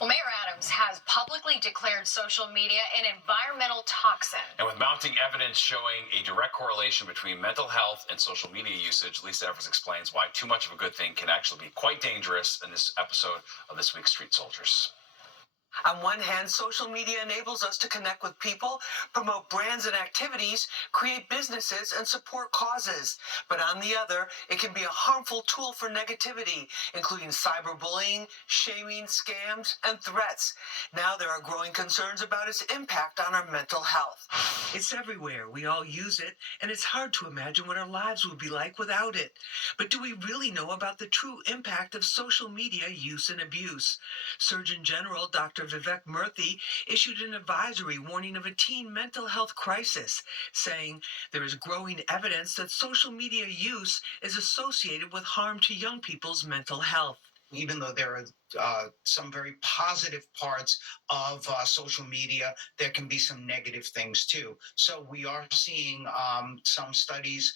Well, Mayor Adams has publicly declared social media an environmental toxin. And with mounting evidence showing a direct correlation between mental health and social media usage, Lisa Evers explains why too much of a good thing can actually be quite dangerous in this episode of This Week's Street Soldiers. On one hand, social media enables us to connect with people, promote brands and activities, create businesses, and support causes. But on the other, it can be a harmful tool for negativity, including cyberbullying, shaming, scams, and threats. Now there are growing concerns about its impact on our mental health. It's everywhere. We all use it, and it's hard to imagine what our lives would be like without it. But do we really know about the true impact of social media use and abuse? Surgeon General Dr. Vivek Murthy issued an advisory warning of a teen mental health crisis, saying there is growing evidence that social media use is associated with harm to young people's mental health. Even though there are some very positive parts of social media, there can be some negative things too. So we are seeing some studies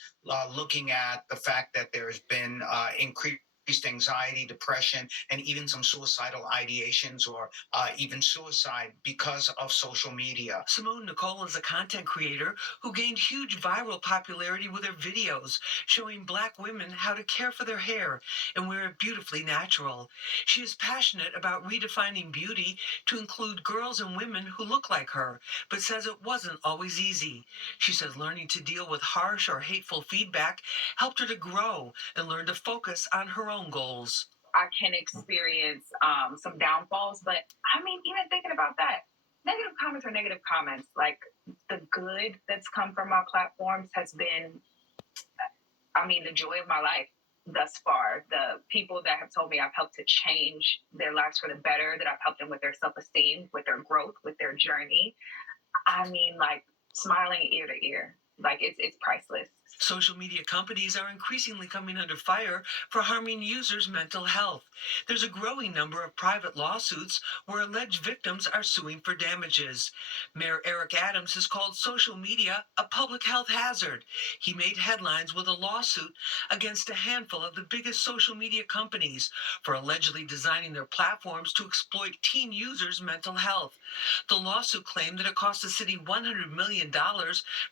looking at the fact that there has been increased anxiety, depression, and even some suicidal ideations or even suicide because of social media. Simone Nicole is a content creator who gained huge viral popularity with her videos showing Black women how to care for their hair and wear it beautifully natural. She is passionate about redefining beauty to include girls and women who look like her, but says it wasn't always easy. She says learning to deal with harsh or hateful feedback helped her to grow and learn to focus on her own goals. I can experience some downfalls, but I mean, even thinking about that, negative comments are negative comments. Like the good that's come from our platforms has been, the joy of my life thus far. The people that have told me I've helped to change their lives for the better, that I've helped them with their self-esteem, with their growth, with their journey. Smiling ear to ear. It's priceless. Social media companies are increasingly coming under fire for harming users' mental health. There's a growing number of private lawsuits where alleged victims are suing for damages. Mayor Eric Adams has called social media a public health hazard. He made headlines with a lawsuit against a handful of the biggest social media companies for allegedly designing their platforms to exploit teen users' mental health. The lawsuit claimed that it cost the city $100 million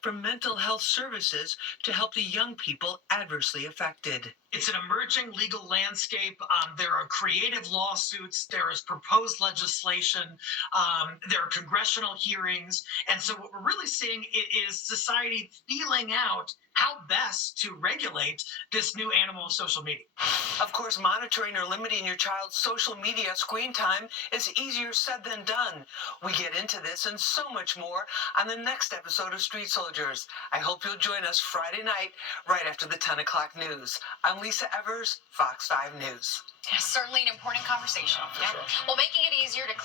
for mental health services to help the young people adversely affected. It's an emerging legal landscape. There are creative lawsuits. There is proposed legislation. There are congressional hearings. And so what we're really seeing is society feeling out how best to regulate this new animal of social media. Of course, monitoring or limiting your child's social media screen time is easier said than done. We get into this and so much more on the next episode of Street Soldiers. I hope you'll join us Friday night right after the 10 o'clock news. I'm Lisa Evers, Fox 5 News. Certainly an important conversation. Yeah, for sure. Well, making it easier to